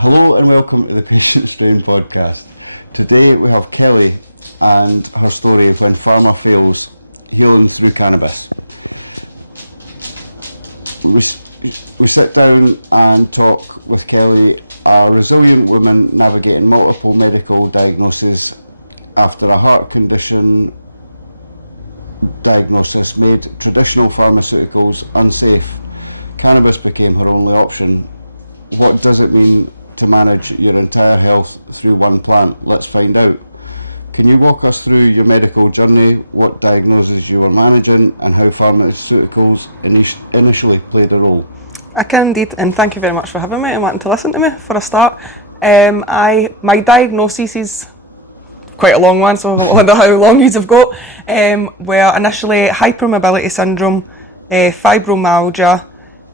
Hello and welcome to the Patient's Down podcast. Today we have Kelly and her story of when Pharma fails, healing through cannabis. We sit down and talk with Kelly, a resilient woman navigating multiple medical diagnoses after a heart condition diagnosis made traditional pharmaceuticals unsafe. Cannabis became her only option. What does it mean to manage your entire health through one plant? Let's find out. Can you walk us through your medical journey, what diagnoses you were managing, and how pharmaceuticals initially played a role? I can indeed, and thank you very much for having me and wanting to listen to me for a start. My diagnosis is quite a long one, so I wonder how long you've got. Were initially hypermobility syndrome, fibromyalgia,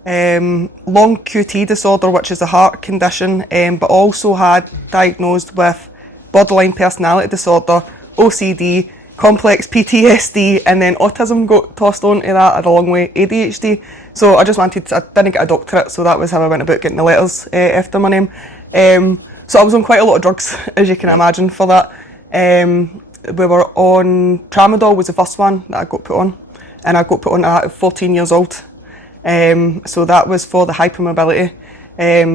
long QT disorder, which is a heart condition, but also had diagnosed with borderline personality disorder, OCD, complex PTSD, and then autism got tossed onto that along with ADHD. So I didn't get a doctorate, so that was how I went about getting the letters after my name. So I was on quite a lot of drugs, as you can imagine, for that. We were on tramadol, was the first one that I got put on, and I got put on that at 14 years old. So that was for the hypermobility.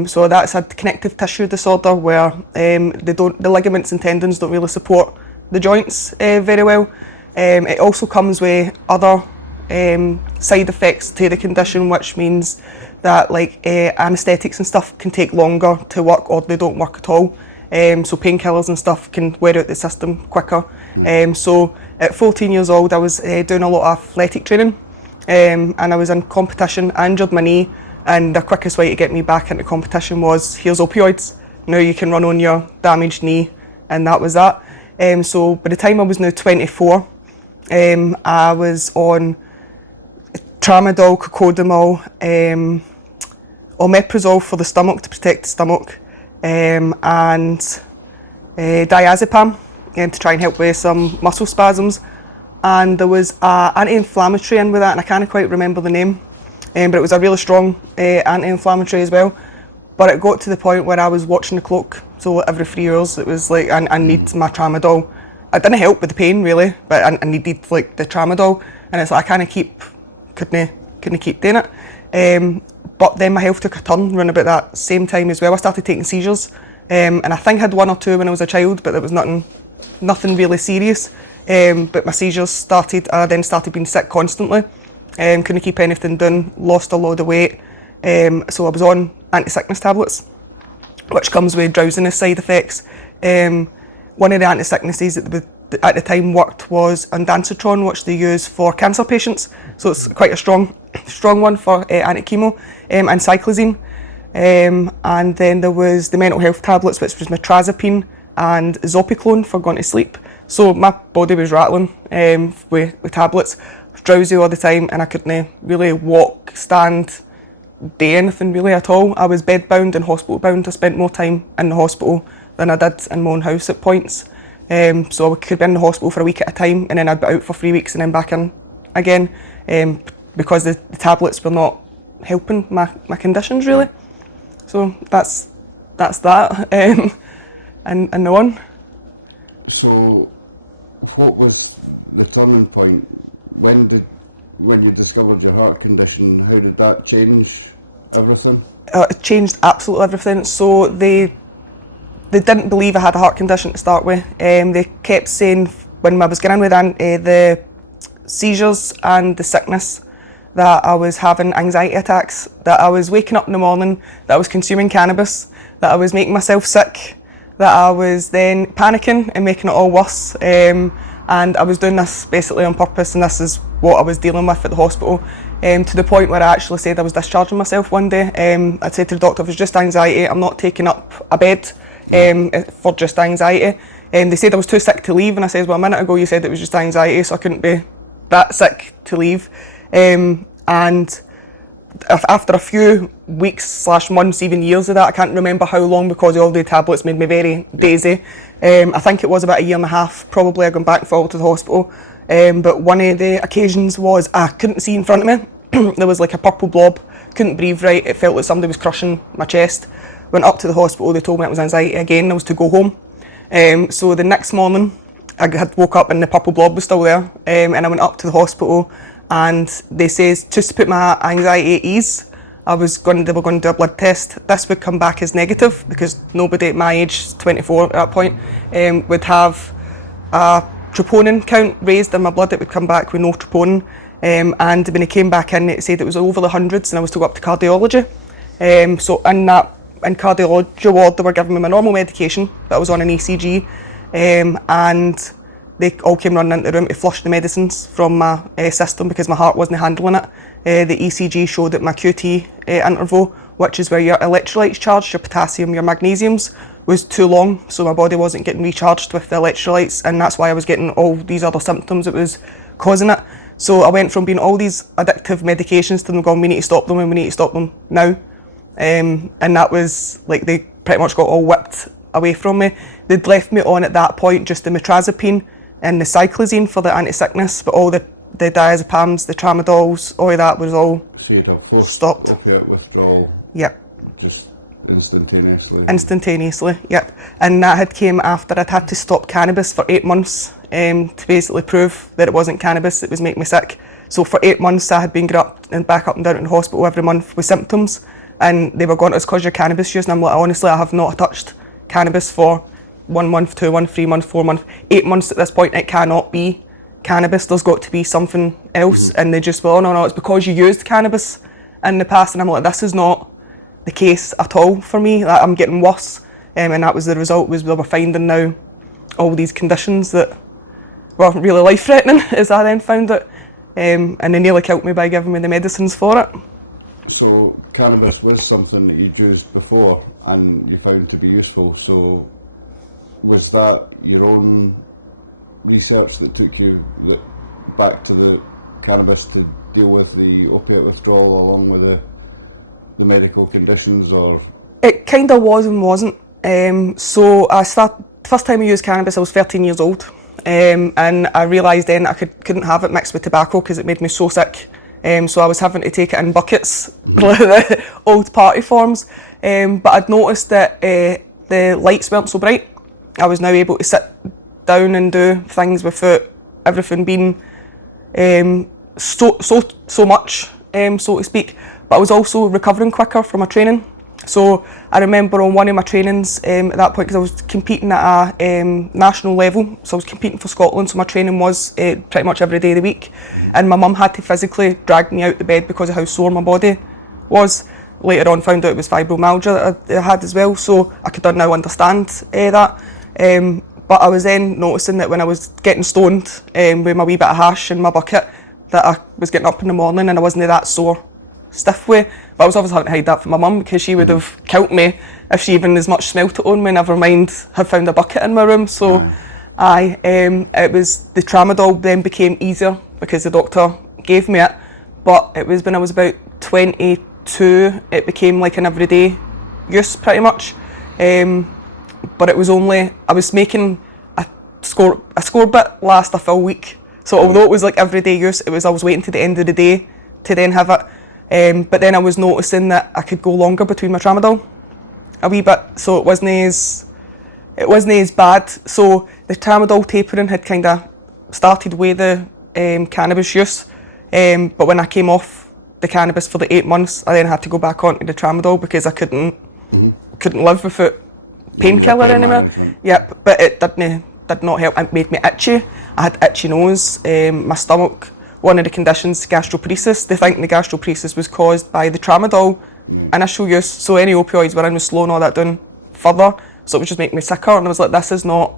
So that's a connective tissue disorder where the ligaments and tendons don't really support the joints very well. It also comes with other side effects to the condition, which means that anaesthetics and stuff can take longer to work, or they don't work at all. So painkillers and stuff can wear out the system quicker. So at 14 years old, I was doing a lot of athletic training, and I was in competition. I injured my knee, and the quickest way to get me back into competition was, here's opioids. Now you can run on your damaged knee, and that was that. So by the time I was now 24, I was on tramadol, cocodamol, omeprazole for the stomach to protect the stomach, and diazepam to try and help with some muscle spasms. And there was an anti-inflammatory in with that, and I can't quite remember the name, but it was a really strong anti-inflammatory as well. But it got to the point where I was watching the clock, so every 3 hours it was like, I need my tramadol. It didn't help with the pain really, but I needed like the tramadol, and it's like I couldn't keep doing it. But then my health took a turn around about that same time as well. I started taking seizures, and I think I had 1 or 2 when I was a child, but there was nothing really serious. But my seizures started. I then started being sick constantly. Couldn't keep anything down. Lost a load of weight. So I was on anti-sickness tablets, which comes with drowsiness side effects. One of the anti-sicknesses that at the time worked was ondansetron, which they use for cancer patients. So it's quite a strong one for anti-chemo, and cyclizine. And then there was the mental health tablets, which was metrazapine and zopiclone for going to sleep. So my body was rattling with tablets. I was drowsy all the time, and I couldn't really walk, stand, do anything really at all. I was bedbound and hospital bound. I spent more time in the hospital than I did in my own house at points. So I could be in the hospital for a week at a time, and then I'd be out for 3 weeks and then back in again, because the tablets were not helping my conditions really. So that's that, and the one. So what was the turning point? When you discovered your heart condition, how did that change everything? It changed absolutely everything. So they didn't believe I had a heart condition to start with. They kept saying when I was getting with the seizures and the sickness that I was having anxiety attacks, that I was waking up in the morning, that I was consuming cannabis, that I was making myself sick, that I was then panicking and making it all worse. And I was doing this basically on purpose, and this is what I was dealing with at the hospital, to the point where I actually said I was discharging myself one day. I said to the doctor, it was just anxiety, I'm not taking up a bed for just anxiety. They said I was too sick to leave, and I said, well, a minute ago you said it was just anxiety, so I couldn't be that sick to leave. And after a few weeks / months, even years of that, I can't remember how long, because all the tablets made me very daisy. I think it was about 1.5 years probably I gone back and forward to the hospital. But one of the occasions was I couldn't see in front of me. There was like a purple blob, couldn't breathe right, it felt like somebody was crushing my chest. Went up to the hospital, they told me it was anxiety again, I was to go home. So the next morning, I had woke up and the purple blob was still there, and I went up to the hospital and they says, just to put my anxiety at ease, they were going to do a blood test. This would come back as negative because nobody at my age, 24 at that point, would have a troponin count raised in my blood. It would come back with no troponin. And when it came back in, it said it was over the hundreds and I was to go up to cardiology. So in cardiology ward, they were giving me my normal medication, but I was on an ECG, and they all came running into the room to flush the medicines from my system because my heart wasn't handling it. The ECG showed that my QT interval, which is where your electrolytes charged, your potassium, your magnesiums, was too long, so my body wasn't getting recharged with the electrolytes, and that's why I was getting all these other symptoms that was causing it. So I went from being all these addictive medications to them going, we need to stop them and we need to stop them now. And that was like, they pretty much got all whipped away from me. They'd left me on at that point just the metrazapine and the cyclizine for the anti-sickness, but all the diazepams, the tramadols, all of that was all So you'd have post stopped. Opiate withdrawal. Yep. Just instantaneously. Instantaneously, yep. And that had came after I'd had to stop cannabis for 8 months to basically prove that it wasn't cannabis that was making me sick. So for 8 months I had been going up and back up and down in the hospital every month with symptoms, and they were going, it's because you're cannabis use, and I'm like, honestly, I have not touched cannabis for 1 month, 2 months, 3 months, 4 months, 8 months at this point. It cannot be cannabis, there's got to be something else. And they just, well, oh, no, it's because you used cannabis in the past. And I'm like, this is not the case at all for me. Like, I'm getting worse. And that was the result, was we were finding now all these conditions that were really life-threatening, as I then found it. And they nearly killed me by giving me the medicines for it. So cannabis was something that you'd used before and you found to be useful. So was that your own research that took you back to the cannabis to deal with the opiate withdrawal along with the medical conditions, or? It kind of was and wasn't. So first time I used cannabis, I was 13 years old. And I realised then I couldn't have it mixed with tobacco because it made me so sick. So I was having to take it in buckets, the old party forms. But I'd noticed that the lights weren't so bright. I was now able to sit down and do things without everything being so much, so to speak. But I was also recovering quicker from my training. So I remember on one of my trainings at that point, because I was competing at a national level, so I was competing for Scotland, so my training was pretty much every day of the week, and my mum had to physically drag me out the bed because of how sore my body was. Later on found out it was fibromyalgia that I had as well, so I could now understand that. But I was then noticing that when I was getting stoned with my wee bit of hash in my bucket, that I was getting up in the morning and I wasn't that sore stiff way. But I was obviously having to hide that from my mum because she would have killed me if she even as much smelt it on me, never mind have found a bucket in my room. So it was the tramadol then became easier because the doctor gave me it. But it was when I was about 22, it became like an everyday use pretty much. But it was only, I was making a score bit last a full week. So although it was like everyday use, I was waiting to the end of the day to then have it. But then I was noticing that I could go longer between my tramadol a wee bit, so it wasn't as bad. So the tramadol tapering had kind of started with the cannabis use, but when I came off the cannabis for the 8 months, I then had to go back onto the tramadol because I couldn't live without painkiller anymore. Yep, but it did not help. It made me itchy. I had itchy nose, my stomach. One of the conditions, gastroparesis. They think the gastroparesis was caused by the tramadol initial use, so any opioids were in was slowing all that down further, so it was just making me sicker, and I was like, this is not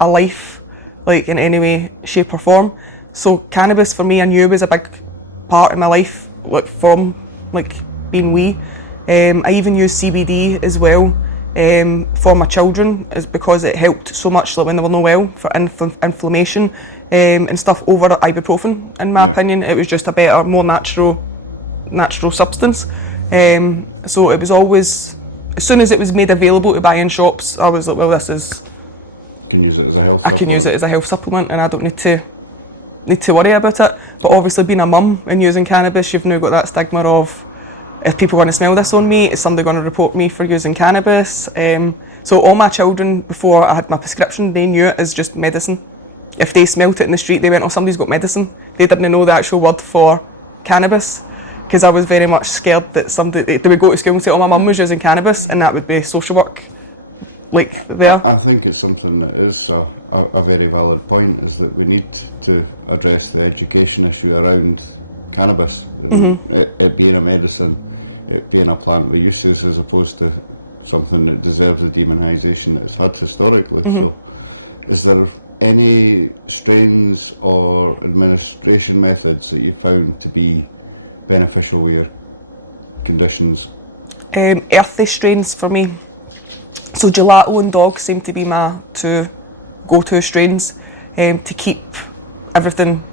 a life, like, in any way, shape or form. So cannabis for me, I knew was a big part of my life, like from like being wee. I even used CBD as well for my children, is because it helped so much, like when they were not well, for inflammation and stuff over ibuprofen. In my opinion, it was just a better, more natural substance. So it was always, as soon as it was made available to buy in shops, I was like, well, this is, can use it as a health I can use it as a health supplement and I don't need to worry about it. But obviously being a mum and using cannabis, you've now got that stigma of if people want to smell this on me, is somebody going to report me for using cannabis? So all my children, before I had my prescription, they knew it as just medicine. If they smelt it in the street, they went, oh, somebody's got medicine. They didn't know the actual word for cannabis, because I was very much scared that they would go to school and say, oh, my mum was using cannabis, and that would be social work, like, there. I think it's something that is a very valid point, is that we need to address the education issue around cannabis, it being a medicine, it being a plant with uses, as opposed to something that deserves the demonisation that it's had historically. So, is there any strains or administration methods that you found to be beneficial with your conditions? Earthy strains for me. So gelato and dog seem to be my two go-to strains to keep everything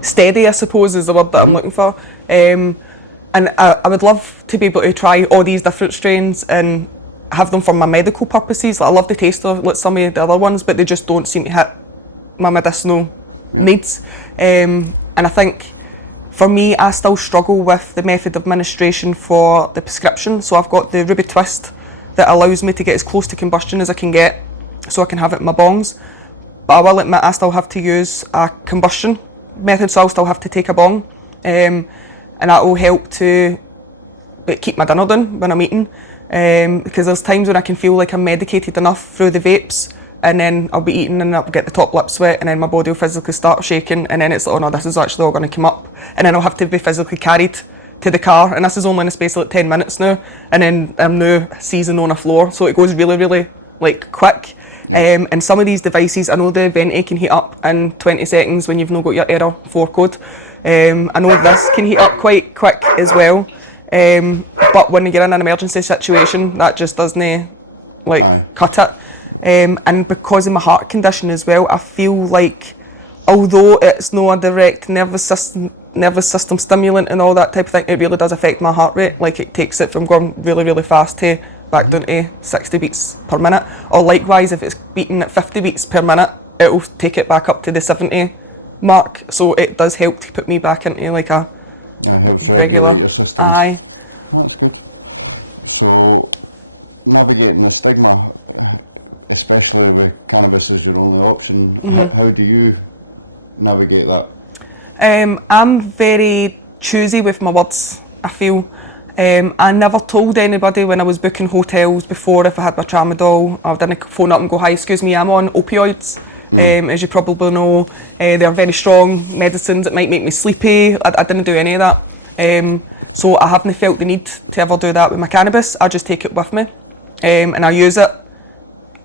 steady, I suppose, is the word that I'm looking for. And I would love to be able to try all these different strains and have them for my medical purposes. Like, I love the taste of like some of the other ones, but they just don't seem to hit my medicinal needs. And I think for me, I still struggle with the method of administration for the prescription. So I've got the Ruby Twist that allows me to get as close to combustion as I can get, so I can have it in my bongs. But I will admit I still have to use a combustion method, so I'll still have to take a bong. And that will help to keep my dinner done when I'm eating. Because there's times when I can feel like I'm medicated enough through the vapes, and then I'll be eating and I'll get the top lip sweat, and then my body will physically start shaking, and then it's like, oh no, this is actually all going to come up. And then I'll have to be physically carried to the car, and this is only in a space of like 10 minutes now, and then I'm now seizing on a floor, so it goes really, really like quick. And some of these devices, I know the venti can heat up in 20 seconds when you've not got your error 4 code. I know this can heat up quite quick as well. But when you're in an emergency situation, that just doesn't cut it. And because of my heart condition as well, I feel like, although it's not a direct nervous system stimulant and all that type of thing, it really does affect my heart rate. Like, it takes it from going really, really fast to back down to 60 beats per minute. Or likewise, if it's beating at 50 beats per minute, it'll take it back up to the 70 mark. So it does help to put me back into like a regular. Aye. That's good. So, navigating the stigma, especially with cannabis as your only option, how do you navigate that? I'm very choosy with my words, I feel. I never told anybody when I was booking hotels before if I had my tramadol. I didn't phone up and go, hi, excuse me, I'm on opioids. As you probably know, they're very strong medicines that might make me sleepy. I didn't do any of that. So I haven't felt the need to ever do that with my cannabis. I just take it with me, and I use it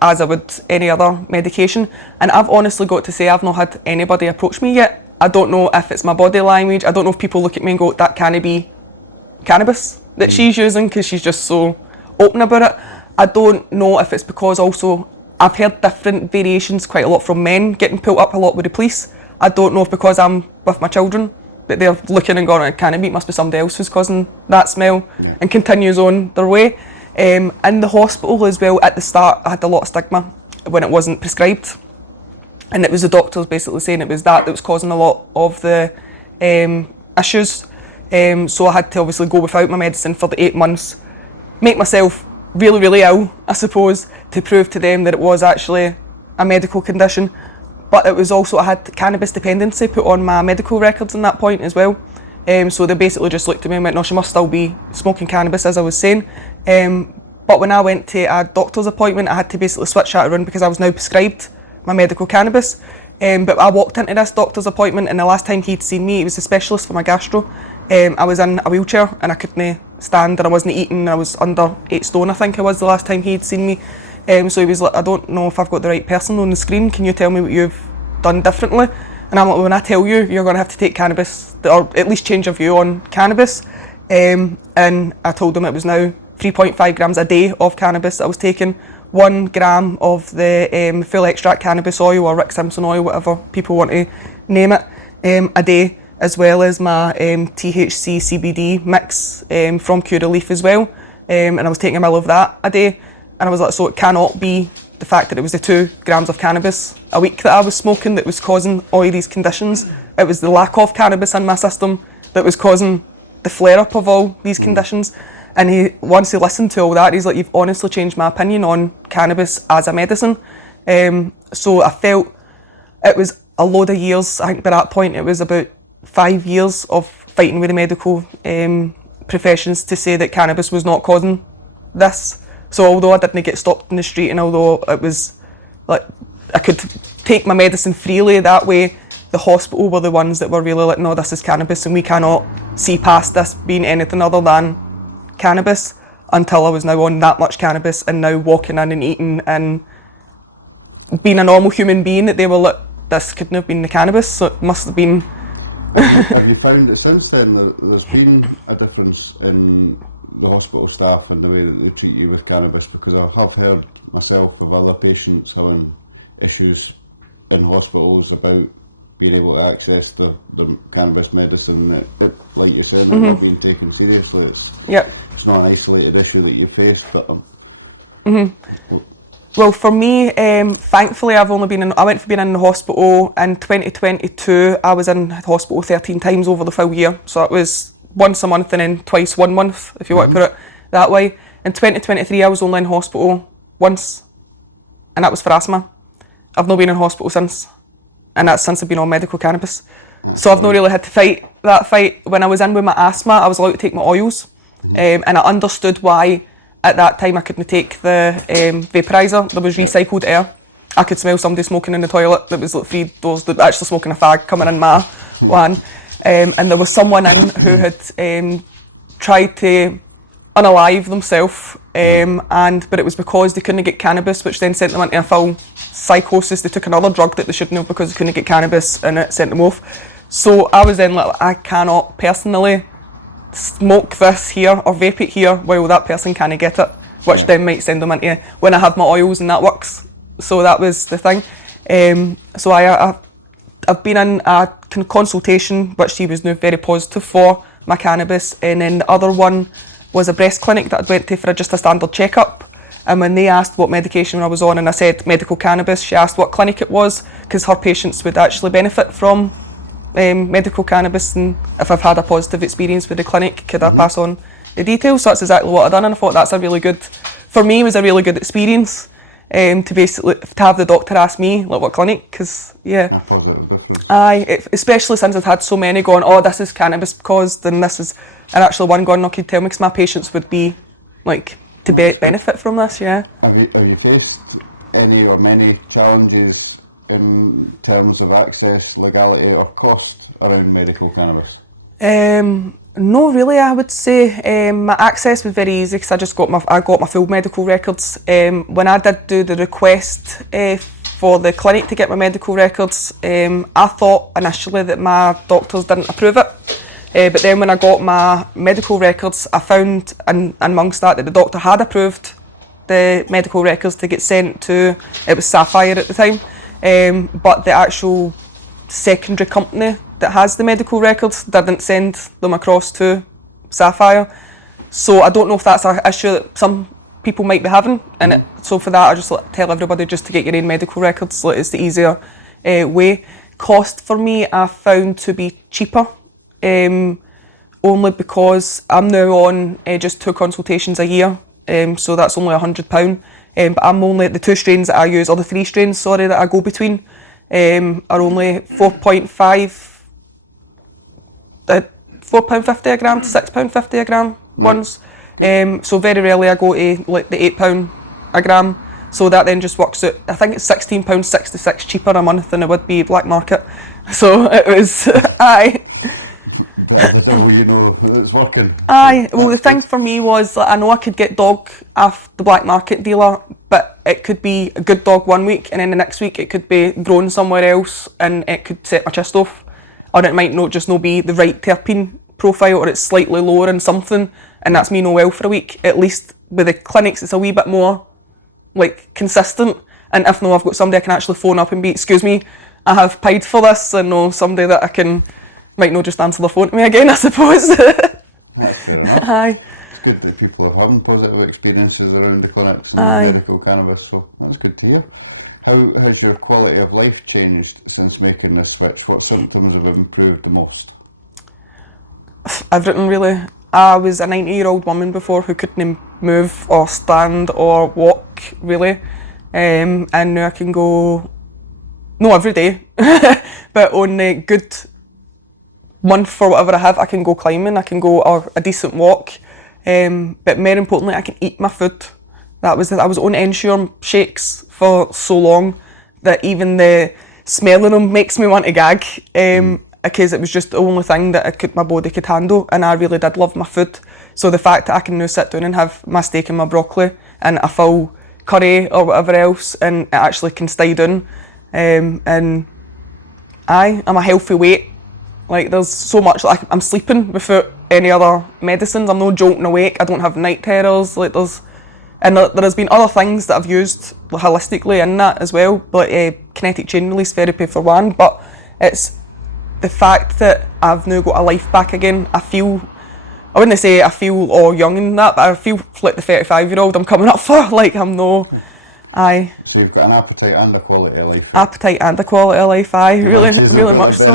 as I would any other medication. And I've honestly got to say, I've not had anybody approach me yet. I don't know if it's my body language. I don't know if people look at me and go, that can't be cannabis that she's using, because she's just so open about it. I don't know if it's because also I've heard different variations quite a lot from men getting pulled up a lot with the police. I don't know if because I'm with my children that they're looking and going, cannabis, it must be somebody else who's causing that smell, and continues on their way. In the hospital as well, at the start I had a lot of stigma when it wasn't prescribed, and it was the doctors basically saying it was that was causing a lot of the issues. So I had to obviously go without my medicine for the 8 months, make myself really, really ill, I suppose, to prove to them that it was actually a medical condition. But it was also, I had cannabis dependency put on my medical records in that point as well. So they basically just looked at me and went, no, she must still be smoking cannabis, as I was saying. But when I went to a doctor's appointment, I had to basically switch that around because I was now prescribed my medical cannabis. But I walked into this doctor's appointment, and the last time he'd seen me, he was a specialist for my gastro. I was in a wheelchair and I couldn't stand, and I wasn't eating, and I was under 8 stone, I think I was, the last time he'd seen me. So he was like, I don't know if I've got the right person on the screen, can you tell me what you've done differently? And I'm like, well, when I tell you, you're going to have to take cannabis, or at least change your view on cannabis. And I told him it was now 3.5 grams a day of cannabis I was taking, 1 gram of the full extract cannabis oil, or Rick Simpson oil, whatever people want to name it, a day, as well as my THC CBD mix from Curaleaf as well. And I was taking a mil of that a day. And I was like, so it cannot be the fact that it was the 2 grams of cannabis a week that I was smoking that was causing all of these conditions. It was the lack of cannabis in my system that was causing the flare-up of all these conditions. And once he listened to all that, he's like, you've honestly changed my opinion on cannabis as a medicine. So I felt it was a load of years. I think by that point it was about 5 years of fighting with the medical professions to say that cannabis was not causing this. So although I didn't get stopped in the street, and although it was like I could take my medicine freely that way, the hospital were the ones that were really like, no, this is cannabis and we cannot see past this being anything other than cannabis, until I was now on that much cannabis and now walking in and eating and being a normal human being, that they were like, this couldn't have been the cannabis, so it must have been. Have you found that since then that there's been a difference in the hospital staff and the way that they treat you with cannabis? Because I have heard myself of other patients having issues in hospitals about being able to access the cannabis medicine, that like you said, they're not being taken seriously. It's not an isolated issue that you face, but Well, for me, thankfully, I went from being in the hospital in 2022. I was in hospital 13 times over the full year. So it was once a month and then twice 1 month, if you want to put it that way. In 2023, I was only in hospital once, and that was for asthma. I've not been in hospital since, and that's since I've been on medical cannabis. So I've not really had to fight that fight. When I was in with my asthma, I was allowed to take my oils, and I understood why. At that time I couldn't take the vaporiser. There was recycled air. I could smell somebody smoking in the toilet that was like 3 doors, that actually smoking a fag coming in my one. And there was someone in who had tried to unalive themselves, but it was because they couldn't get cannabis, which then sent them into a full psychosis. They took another drug that they shouldn't have because they couldn't get cannabis, and it sent them off. So I was then like, I cannot personally smoke this here or vape it here while that person can't get it, which then might send them into when I have my oils and that works. So that was the thing. So I've been in a consultation, which she was now very positive for my cannabis, and then the other one was a breast clinic that I went to for just a standard checkup. And when they asked what medication I was on and I said medical cannabis, she asked what clinic it was, because her patients would actually benefit from medical cannabis, and if I've had a positive experience with the clinic, could I pass on the details? So that's exactly what I've done, and I thought that's a really good, for me, it was a really good experience to basically to have the doctor ask me like what clinic, because a positive difference. Especially since I've had so many going, oh, this is cannabis caused, and this is, and actually one going, no, could you tell me, because my patients would be like to benefit from this. Have you faced any or many challenges in terms of access, legality or cost around medical cannabis? No, really, I would say my access was very easy because I got my full medical records. When I did do the request for the clinic to get my medical records, I thought initially that my doctors didn't approve it. But then when I got my medical records, I found amongst that the doctor had approved the medical records to get sent to, it was Sapphire at the time. But the actual secondary company that has the medical records didn't send them across to Sapphire. So I don't know if that's an issue that some people might be having. So for that, I just tell everybody just to get your own medical records. It's the easier way. Cost for me, I found to be cheaper, only because I'm now on just 2 consultations a year. So that's only £100. But I'm only, the 2 strains that I use, or the 3 strains, that I go between, are only £4.50 a gram to £6.50 a gram ones. So very rarely I go to like the £8 a gram. So that then just works out, I think it's £16.66 cheaper a month than it would be black market. So it was, The devil you know it's working. Well, the thing for me was I know I could get dog off the black market dealer, but it could be a good dog 1 week and then the next week it could be grown somewhere else and it could set my chest off, or it might not be the right terpene profile, or it's slightly lower in something, and that's me no well for a week. At least with the clinics it's a wee bit more like consistent, and if no, I've got somebody I can actually phone up and be, excuse me, I have paid for this, and know somebody that I can might not just answer the phone to me again, I suppose. That's fair enough. It's good that people are having positive experiences around the clinics and medical cannabis, so that's good to hear. How has your quality of life changed since making this switch? What symptoms have improved the most? Everything really. I was a 90-year-old woman before who couldn't move or stand or walk really, and now I can go, not every day, but on a good month for whatever I have, I can go climbing, I can go or a decent walk, but more importantly, I can eat my food. I was on Ensure shakes for so long that even the smell of them makes me want to gag, because it was just the only thing that my body could handle, and I really did love my food. So the fact that I can now sit down and have my steak and my broccoli and a full curry or whatever else, and it actually can stay down, and I'm a healthy weight. Like, there's so much, like, I'm sleeping without any other medicines. I'm not jolting awake. I don't have night terrors. Like, there has been other things that I've used holistically in that as well, like kinetic chain release therapy for one. But it's the fact that I've now got a life back again. I wouldn't say I feel all young and that, but I feel like the 35-year-old I'm coming up for. Like, I'm no, aye. So you've got an appetite and a quality of life. Appetite and a quality of life, aye, really much so.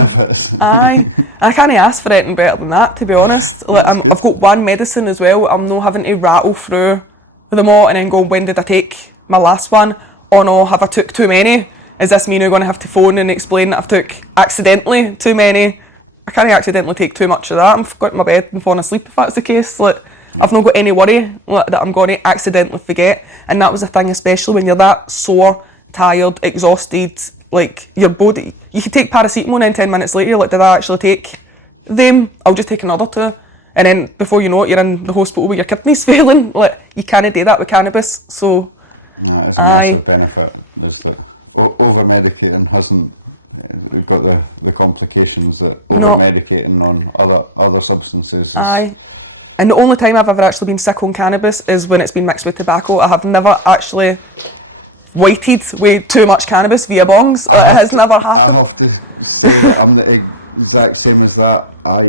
Aye, I can't ask for anything better than that, to be honest. Like, I've got one medicine as well. I'm not having to rattle through them all and then go, when did I take my last one? Oh no, have I took too many? Is this me now going to have to phone and explain that I've took accidentally too many? I can't accidentally take too much of that. I'm going to my bed and falling asleep if that's the case. Like, I've not got any worry that I'm going to accidentally forget. And that was the thing, especially when you're that sore, tired, exhausted, like, your body, you can take paracetamol and then 10 minutes later, you're like, did I actually take them? I'll just take another two. And then before you know it, you're in the hospital with your kidneys failing. Like, you can't do that with cannabis. So, it's a massive benefit. Is that over-medicating hasn't, we've got the complications that over-medicating on other substances. Aye. And the only time I've ever actually been sick on cannabis is when it's been mixed with tobacco. I have never actually waited with too much cannabis via bongs. It has never happened. I have to say that I'm the exact same as that. I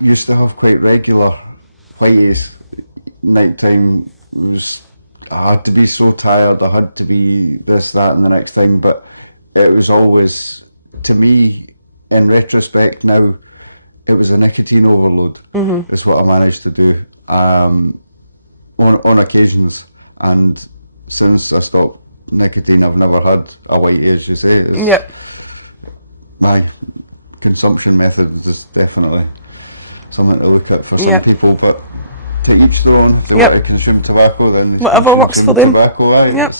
used to have quite regular thingies. Nighttime I had to be so tired, I had to be this, that and the next thing, but it was always, to me, in retrospect now, it was a nicotine overload, is what I managed to do on occasions. And since I stopped nicotine, I've never had a whitey, as you say. Yep. My consumption method is definitely something to look at for some people, but to each their own. If they want to consume tobacco, then whatever works for them. Tobacco, yep.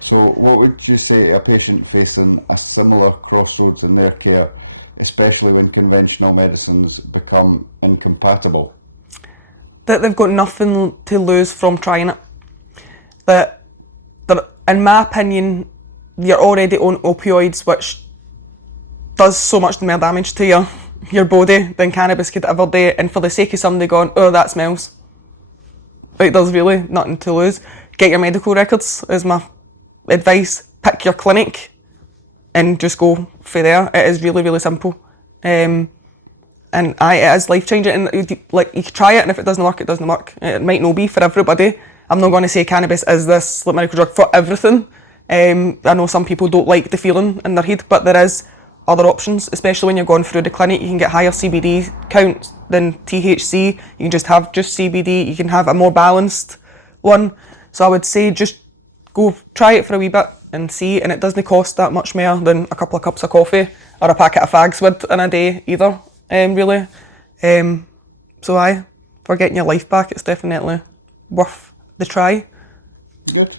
So what would you say to a patient facing a similar crossroads in their care, especially when conventional medicines become incompatible? That they've got nothing to lose from trying it. That, in my opinion, you're already on opioids, which does so much more damage to your body than cannabis could ever do, and for the sake of somebody going, oh, that smells, like, there's really nothing to lose. Get your medical records is my advice. Pick your clinic and just go for there. It is really, really simple, and it is life changing. And like, you can try it, and if it doesn't work, it doesn't work. It might not be for everybody. I'm not going to say cannabis is this like medical drug for everything. I know some people don't like the feeling in their head, but there is other options, especially when you're going through the clinic. You can get higher CBD counts than THC. You can just have CBD. You can have a more balanced one. So I would say just go try it for a wee bit and see, and it doesn't cost that much more than a couple of cups of coffee or a packet of fags would in a day either, really. So for getting your life back, it's definitely worth the try. Good.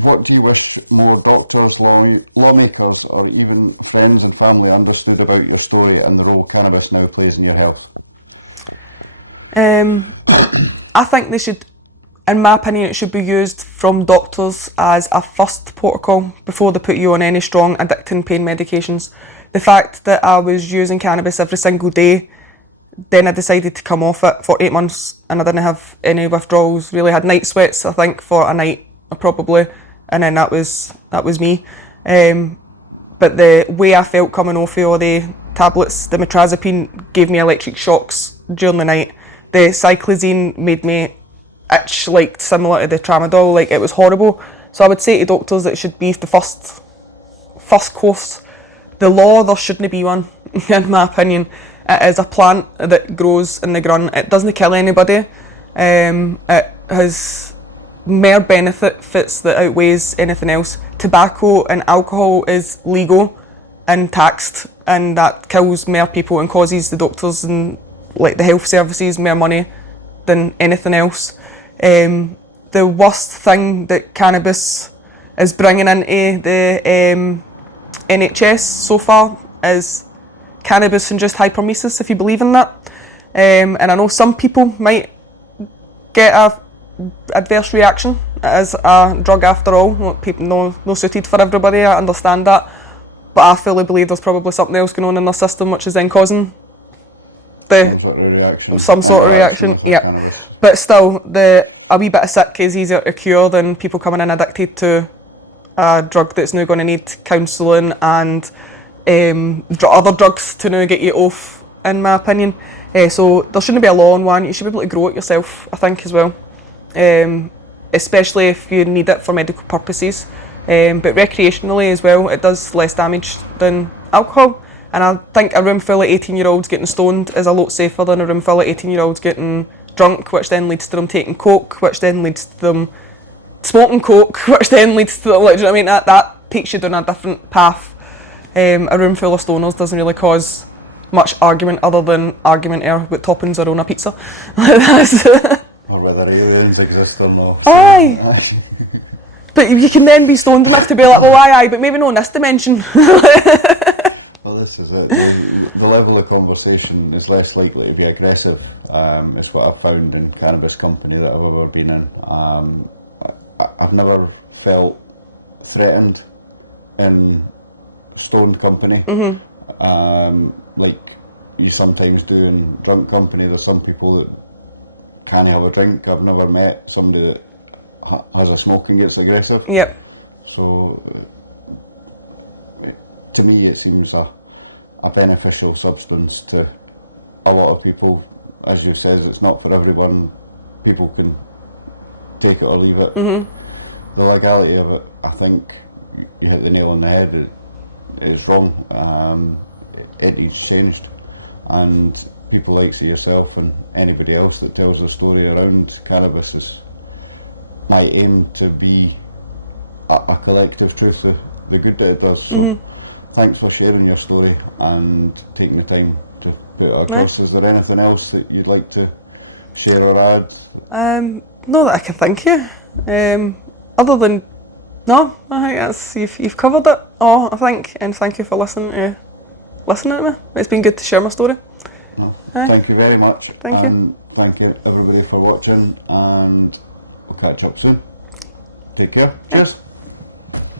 What do you wish more doctors, lawmakers, or even friends and family understood about your story and the role cannabis now plays in your health? I think they should, in my opinion, it should be used from doctors as a first protocol before they put you on any strong addicting pain medications. The fact that I was using cannabis every single day, then I decided to come off it for 8 months and I didn't have any withdrawals, really had night sweats, I think, for a night probably, and then that was me. But the way I felt coming off of all the tablets, the metrazapine gave me electric shocks during the night. The cyclizine made me itch, like similar to the tramadol, like it was horrible. So I would say to doctors that it should be the first course the law, there shouldn't be one, in my opinion. It is a plant that grows in the ground. It doesn't kill anybody. It has more benefits that outweighs anything else. Tobacco and alcohol is legal and taxed, and that kills more people and causes the doctors and like the health services more money than anything else. The worst thing that cannabis is bringing into the NHS so far is cannabis-induced hyperemesis, if you believe in that. And I know some people might get a adverse reaction. It is a drug after all. No suited for everybody, I understand that. But I fully believe there's probably something else going on in their system which is then causing some sort of reaction. Yeah. But still, a wee bit of sick is easier to cure than people coming in addicted to a drug that's now going to need counselling and other drugs to now get you off, in my opinion. So there shouldn't be a law on one. You should be able to grow it yourself, I think, as well. Especially if you need it for medical purposes. But recreationally as well, it does less damage than alcohol. And I think a room full of 18-year-olds getting stoned is a lot safer than a room full of 18-year-olds getting drunk, which then leads to them taking coke, which then leads to them smoking coke, which then leads to them, like, do you know what I mean? That takes you down a different path. A room full of stoners doesn't really cause much argument other than argument over what toppings are on a pizza. Or whether aliens exist or not. Aye! But you can then be stoned enough to be like, well, aye, but maybe not in this dimension. Well, this is it. The level of conversation is less likely to be aggressive, is what I've found in cannabis company that I've ever been in. I've never felt threatened in stoned company. Like you sometimes do in drunk company. There's some people that can't have a drink. I've never met somebody that has a smoke and gets aggressive. Yep. So to me it seems a beneficial substance to a lot of people. As you says, it's not for everyone. People can take it or leave it. The legality of it, I think you hit the nail on the head. It's wrong. It needs changed, and people like yourself and anybody else that tells a story around cannabis is my aim to be a collective truth of the good that it does. So thanks for sharing your story and taking the time to put it across. Nice. Is there anything else that you'd like to share or add? Not that I can think of. Other than, no, I think that's, you've covered it all, I think, and thank you for listening to me. It's been good to share my story. No. Thank you very much. Thank you. Thank you everybody for watching, and we'll catch up soon. Take care. Cheers.